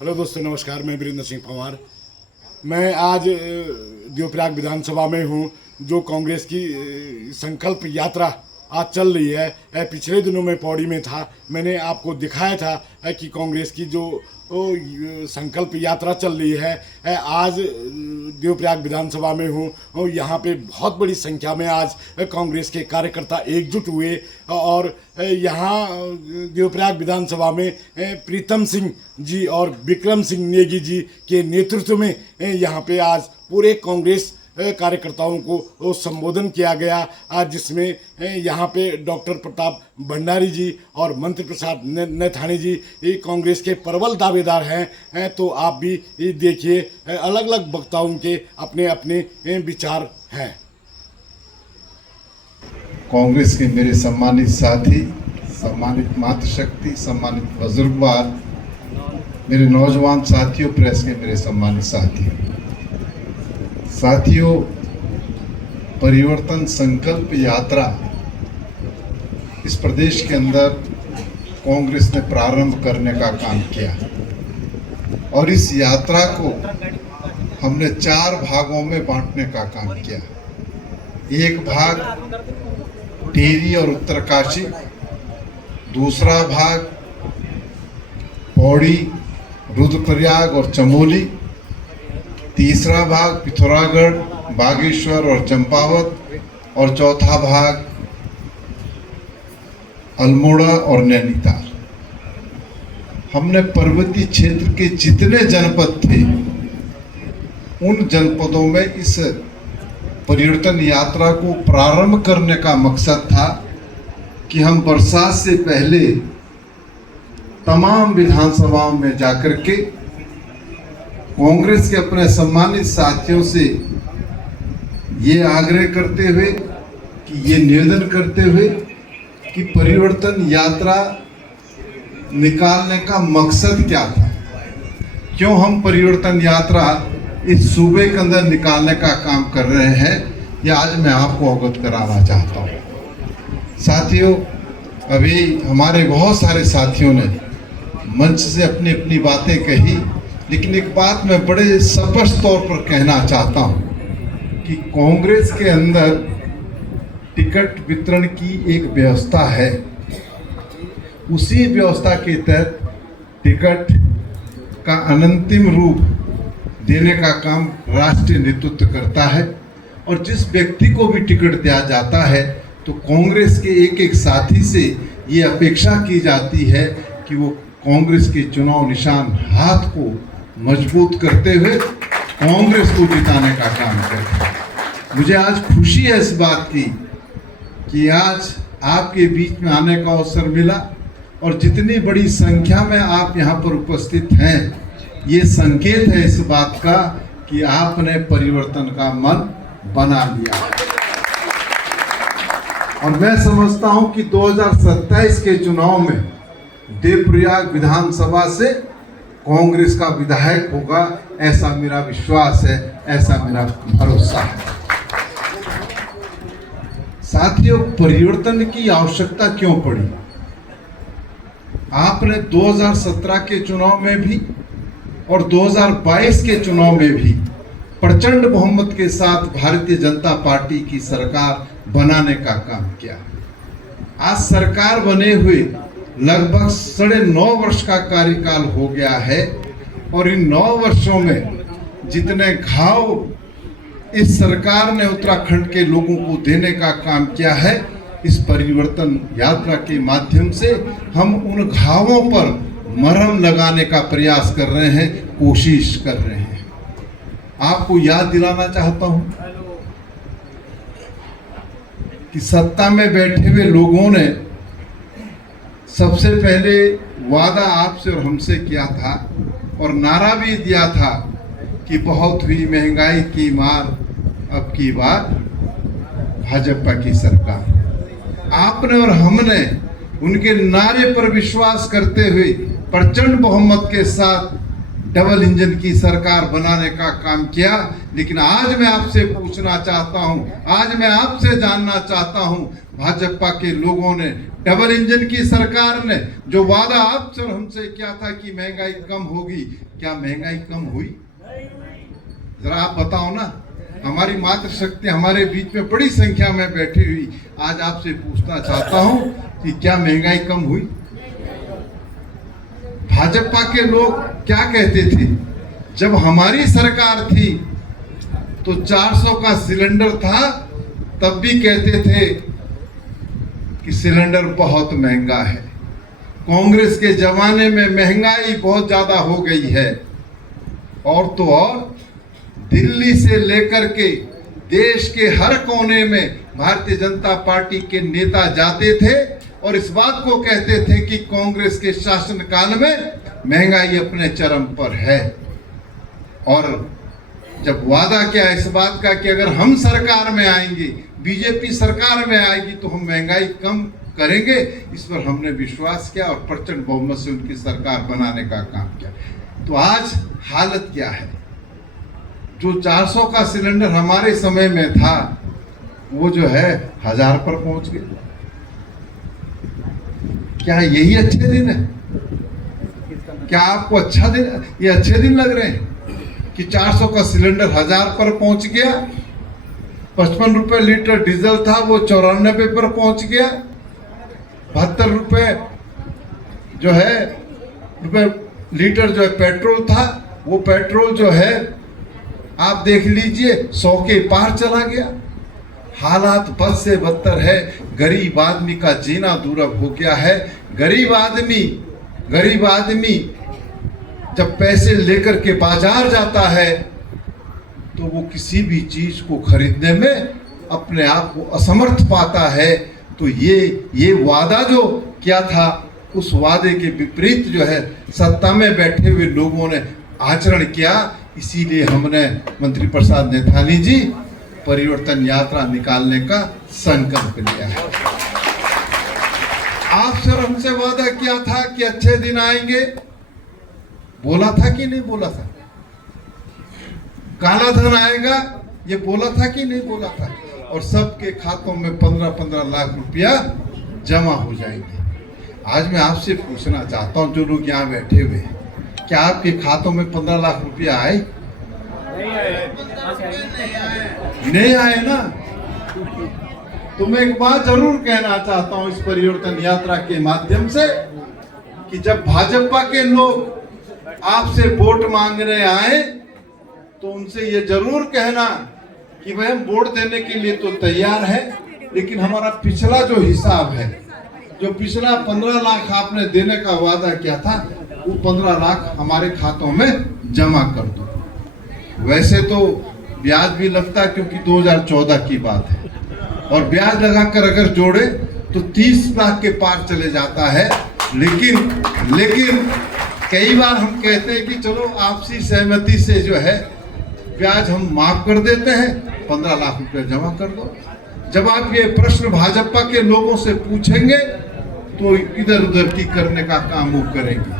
Hello दोस्तों, नमस्कार। मैं वीरेंद्र सिंह पंवार। मैं आज देवप्रयाग विधानसभा में हूँ। जो कांग्रेस की संकल्प यात्रा आज चल रही है, पिछले दिनों में पौड़ी में था। मैंने आपको दिखाया था कि कांग्रेस की जो संकल्प यात्रा चल रही है। आज देवप्रयाग विधानसभा में हूँ। यहाँ पे बहुत बड़ी संख्या में आज कांग्रेस के कार्यकर्ता एकजुट हुए और यहाँ देवप्रयाग विधानसभा में प्रीतम सिंह जी और विक्रम सिंह नेगी जी के नेतृत्व में यहाँ पे आज पूरे कांग्रेस कार्यकर्ताओं को संबोधन किया गया, जिसमें यहाँ पे डॉक्टर प्रताप भंडारी जी और मंत्री प्रसाद नैथानी जी कांग्रेस के प्रबल दावेदार हैं। तो आप भी देखिए, अलग अलग वक्ताओं के अपने अपने विचार हैं। कांग्रेस के मेरे सम्मानित साथी, सम्मानित मातृशक्ति, सम्मानित बुजुर्गवार, मेरे नौजवान साथियों, प्रेस के मेरे सम्मानित साथियों, परिवर्तन संकल्प यात्रा इस प्रदेश के अंदर कांग्रेस ने प्रारंभ करने का काम किया और इस यात्रा को हमने 4 भागों में बांटने का काम किया। एक भाग टिहरी और उत्तरकाशी, दूसरा भाग पौड़ी, रुद्रप्रयाग और चमोली, तीसरा भाग पिथौरागढ़, बागेश्वर और चंपावत, और चौथा भाग अल्मोड़ा और नैनीताल। हमने पर्वतीय क्षेत्र के जितने जनपद थे उन जनपदों में इस परिवर्तन यात्रा को प्रारंभ करने का मकसद था कि हम बरसात से पहले तमाम विधानसभाओं में जाकर के कांग्रेस के अपने सम्मानित साथियों से ये आग्रह करते हुए कि ये निवेदन करते हुए कि परिवर्तन यात्रा निकालने का मकसद क्या था, क्यों हम परिवर्तन यात्रा इस सूबे के अंदर निकालने का काम कर रहे हैं, ये आज मैं आपको अवगत कराना चाहता हूँ। साथियों, अभी हमारे बहुत सारे साथियों ने मंच से अपनी अपनी बातें कही, लेकिन एक बात मैं बड़े स्पष्ट तौर पर कहना चाहता हूँ कि कांग्रेस के अंदर टिकट वितरण की एक व्यवस्था है। उसी व्यवस्था के तहत टिकट का अनंतिम रूप देने का काम राष्ट्रीय नेतृत्व करता है और जिस व्यक्ति को भी टिकट दिया जाता है तो कांग्रेस के एक एक साथी से ये अपेक्षा की जाती है कि वो कांग्रेस के चुनाव निशान हाथ को मजबूत करते हुए कांग्रेस को जिताने का काम करते हैं। मुझे आज खुशी है इस बात की कि आज आपके बीच में आने का अवसर मिला और जितनी बड़ी संख्या में आप यहाँ पर उपस्थित हैं, ये संकेत है इस बात का कि आपने परिवर्तन का मन बना लिया। और मैं समझता हूं कि 2027 के चुनाव में देवप्रयाग विधानसभा से कांग्रेस का विधायक होगा, ऐसा मेरा विश्वास है, ऐसा मेरा भरोसा है। साथियों, परिवर्तन की आवश्यकता क्यों पड़ी? आपने 2017 के चुनाव में भी और 2022 के चुनाव में भी प्रचंड बहुमत के साथ भारतीय जनता पार्टी की सरकार बनाने का काम किया। आज सरकार बने हुए लगभग 9.5 वर्ष का कार्यकाल हो गया है और इन 9 वर्षों में जितने घाव इस सरकार ने उत्तराखंड के लोगों को देने का काम किया है, इस परिवर्तन यात्रा के माध्यम से हम उन घावों पर मरहम लगाने का प्रयास कर रहे हैं, कोशिश कर रहे हैं। आपको याद दिलाना चाहता हूं कि सत्ता में बैठे हुए लोगों ने सबसे पहले वादा आपसे और हमसे किया था और नारा भी दिया था कि बहुत हुई महंगाई की मार, अब की बार भाजपा की सरकार। आपने और हमने उनके नारे पर विश्वास करते हुए प्रचंड बहुमत के साथ डबल इंजन की सरकार बनाने का काम किया। लेकिन आज मैं आपसे पूछना चाहता हूं, आज मैं आपसे जानना चाहता हूं, भाजपा के लोगों ने, डबल इंजन की सरकार ने जो वादा आपसे और हमसे किया था कि महंगाई कम होगी, क्या महंगाई कम हुई? जरा आप बताओ ना। हमारी मातृशक्ति हमारे बीच में बड़ी संख्या में बैठी हुई, आज आपसे पूछना चाहता हूं कि क्या महंगाई कम हुई? भाजपा के लोग क्या कहते थे जब हमारी सरकार थी तो 400 का सिलेंडर था, तब भी कहते थे कि सिलेंडर बहुत महंगा है। कांग्रेस के जमाने में महंगाई बहुत ज्यादा हो गई है। और तो और दिल्ली से लेकर के देश के हर कोने में भारतीय जनता पार्टी के नेता जाते थे और इस बात को कहते थे कि कांग्रेस के शासनकाल में महंगाई अपने चरम पर है। और जब वादा किया इस बात का कि अगर हम सरकार में आएंगे, बीजेपी सरकार में आएगी, तो हम महंगाई कम करेंगे, इस पर हमने विश्वास किया और प्रचंड बहुमत से उनकी सरकार बनाने का काम किया। तो आज हालत क्या है? जो 400 का सिलेंडर हमारे समय में था, वो जो है 1000 पर पहुंच गए। क्या यही अच्छे दिन है? क्या आपको अच्छा दिन, ये अच्छे दिन लग रहे हैं कि 400 का सिलेंडर 1000 पर पहुंच गया? 55 रुपए लीटर डीजल था, वो 94 पर पहुंच गया। 72 रुपए जो है रुपए लीटर जो है पेट्रोल था, वो पेट्रोल जो है आप देख लीजिए 100 के पार चला गया। हालात बद से बदतर है। गरीब आदमी का जीना दुर्लभ हो गया है। गरीब आदमी जब पैसे लेकर के बाजार जाता है तो वो किसी भी चीज को खरीदने में अपने आप को असमर्थ पाता है। तो ये वादा जो किया था, उस वादे के विपरीत जो है सत्ता में बैठे हुए लोगों ने आचरण किया। इसीलिए हमने मंत्री प्रसाद नैथानी जी परिवर्तन यात्रा निकालने का संकल्प लिया है। आपसे और हमसे वादा किया था कि अच्छे दिन आएंगे, बोला था कि नहीं बोला था? काला धन आएगा, ये बोला था कि नहीं बोला था? और सबके खातों में 15-15 लाख रुपया जमा हो जाएंगे। आज मैं आपसे पूछना चाहता हूं, जो लोग यहाँ बैठे हुए हैं, क्या आपके खातों में 15 लाख रुपया आए? नहीं आए ना? तो मैं एक बात जरूर कहना चाहता हूं इस परिवर्तन यात्रा के माध्यम से कि जब भाजपा के लोग आपसे वोट मांगने आए तो उनसे ये जरूर कहना कि भाई हम वोट देने के लिए तो तैयार है, लेकिन हमारा पिछला जो हिसाब है, जो पिछला 15 लाख आपने देने का वादा किया था, वो 15 लाख हमारे खातों में जमा कर दो। वैसे तो ब्याज भी लगता है क्योंकि 2014 की बात है, और ब्याज लगाकर अगर जोड़े तो 30 लाख के पार चले जाता है। लेकिन कई बार हम कहते हैं कि चलो आपसी सहमति से जो है ब्याज हम माफ कर देते हैं, 15 लाख रुपए जमा कर दो। जब आप ये प्रश्न भाजपा के लोगों से पूछेंगे तो इधर उधर की करने का काम वो करेंगे।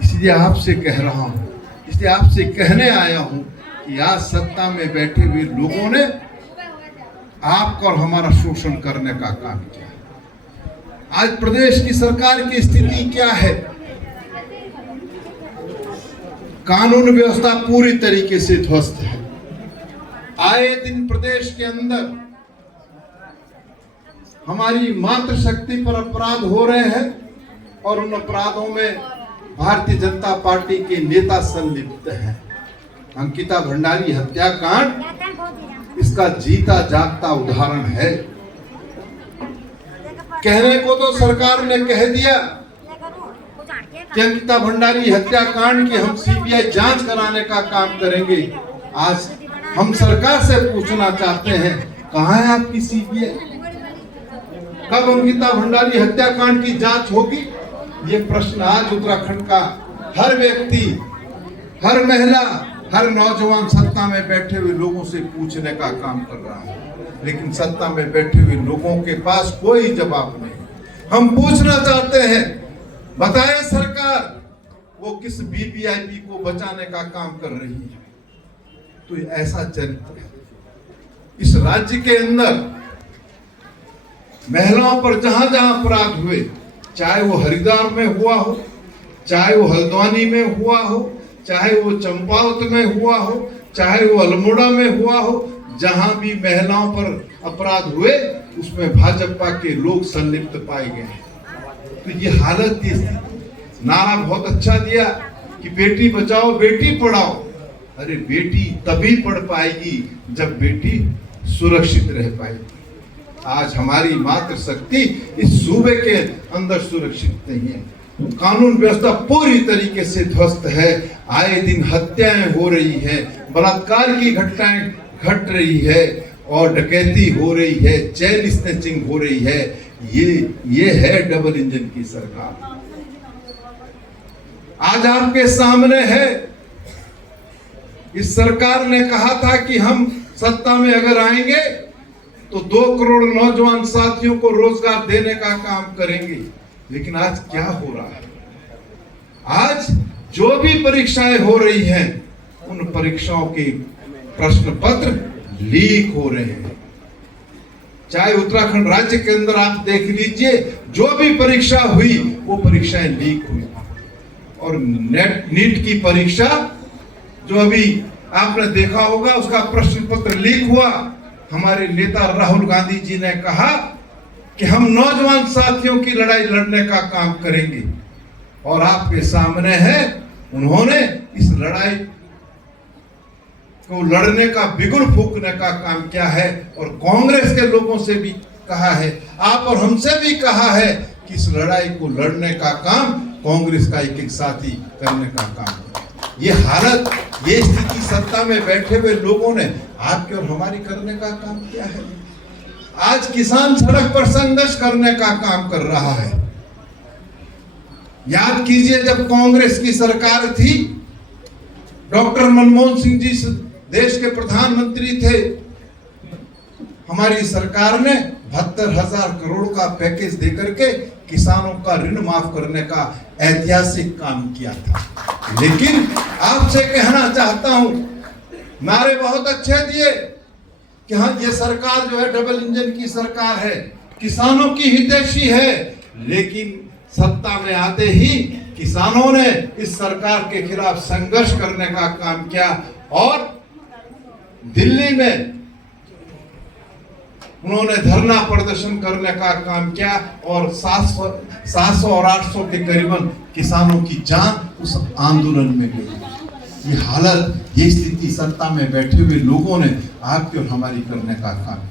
इसलिए आपसे कह रहा हूं, इसलिए आपसे कहने आया हूं कि आज सत्ता में बैठे हुए लोगों ने आपका और हमारा शोषण करने का काम किया। आज प्रदेश की सरकार की स्थिति क्या है? कानून व्यवस्था पूरी तरीके से ध्वस्त है। आए दिन प्रदेश के अंदर हमारी मातृशक्ति पर अपराध हो रहे हैं और उन अपराधों में भारतीय जनता पार्टी के नेता संलिप्त हैं। अंकिता भंडारी हत्याकांड इसका जीता जागता उदाहरण है। कहने को तो सरकार ने कह दिया कि अंकिता भंडारी हत्याकांड की हम सीबीआई जांच कराने का काम करेंगे। आज हम सरकार से पूछना चाहते हैं, कहां है आपकी सीबीआई? कब अंकिता भंडारी हत्याकांड की जांच होगी? ये प्रश्न आज उत्तराखंड का हर व्यक्ति, हर महिला, हर नौजवान सत्ता में बैठे हुए लोगों से पूछने का काम कर रहा है। लेकिन सत्ता में बैठे हुए लोगों के पास कोई जवाब नहीं। हम पूछना चाहते हैं, बताएं सरकार, वो किस वीवीआईपी को बचाने का काम कर रही है। तो ऐसा चरित्र है। इस राज्य के अंदर महिलाओं पर जहां जहां अपराध हुए, चाहे वो हरिद्वार में हुआ हो, चाहे वो हल्द्वानी में हुआ हो, चाहे वो चंपावत में हुआ हो, चाहे वो अल्मोड़ा में हुआ हो, जहां भी महिलाओं पर अपराध हुए उसमें भाजपा के लोग संलिप्त पाए गए। तो ये हालत थी। नारा बहुत अच्छा दिया कि बेटी बचाओ बेटी पढ़ाओ। अरे बेटी तभी पढ़ पाएगी जब बेटी सुरक्षित रह पाएगी। आज हमारी मातृशक्ति इस सूबे के अंदर सुरक्षित नहीं है। कानून व्यवस्था पूरी तरीके से ध्वस्त है। आए दिन हत्याएं हो रही हैं, बलात्कार की घटनाएं घट रही है और डकैती हो रही है, चेन स्नैचिंग हो रही है। ये है डबल इंजन की सरकार। आज आपके सामने है। इस सरकार ने कहा था कि हम सत्ता में अगर आएंगे तो 2 करोड़ नौजवान साथियों को रोजगार देने का काम करेंगे। लेकिन आज क्या हो रहा है? आज जो भी परीक्षाएं हो रही हैं उन परीक्षाओं के प्रश्न पत्र लीक हो रहे हैं। चाहे उत्तराखंड राज्य के अंदर आप देख लीजिए, जो भी परीक्षा हुई वो परीक्षाएं लीक हुई। और नीट की परीक्षा जो अभी आपने देखा होगा, उसका प्रश्न पत्र लीक हुआ। हमारे नेता राहुल गांधी जी ने कहा कि हम नौजवान साथियों की लड़ाई लड़ने का काम करेंगे। और आपके सामने है, उन्होंने इस लड़ाई को लड़ने का बिगुल फूंकने का काम किया है। और कांग्रेस के लोगों से भी कहा है, आप और हमसे भी कहा है कि इस लड़ाई को लड़ने का काम कांग्रेस का एक एक साथी करने का काम है। ये हालत, ये स्थिति सत्ता में बैठे हुए लोगों ने आपके और हमारी करने का काम किया है। आज किसान सड़क पर संघर्ष करने का काम कर रहा है। याद कीजिए, जब कांग्रेस की सरकार थी, डॉक्टर मनमोहन सिंह जी देश के प्रधानमंत्री थे, हमारी सरकार ने 72,000 करोड़ का पैकेज देकर के किसानों का ऋण माफ करने का ऐतिहासिक काम किया था। लेकिन आपसे कहना चाहता हूं, नारे बहुत अच्छे दिए कि हाँ ये सरकार जो है डबल इंजन की सरकार है, किसानों की हितैषी है। लेकिन सत्ता में आते ही किसानों ने इस सरकार के खिलाफ संघर्ष करने का काम किया और दिल्ली में उन्होंने धरना प्रदर्शन करने का काम किया और 700 और 800 के करीबन किसानों की जान उस आंदोलन में गई। ये हालत, ये स्थिति सत्ता में बैठे हुए लोगों ने आपकी और हमारी करने का काम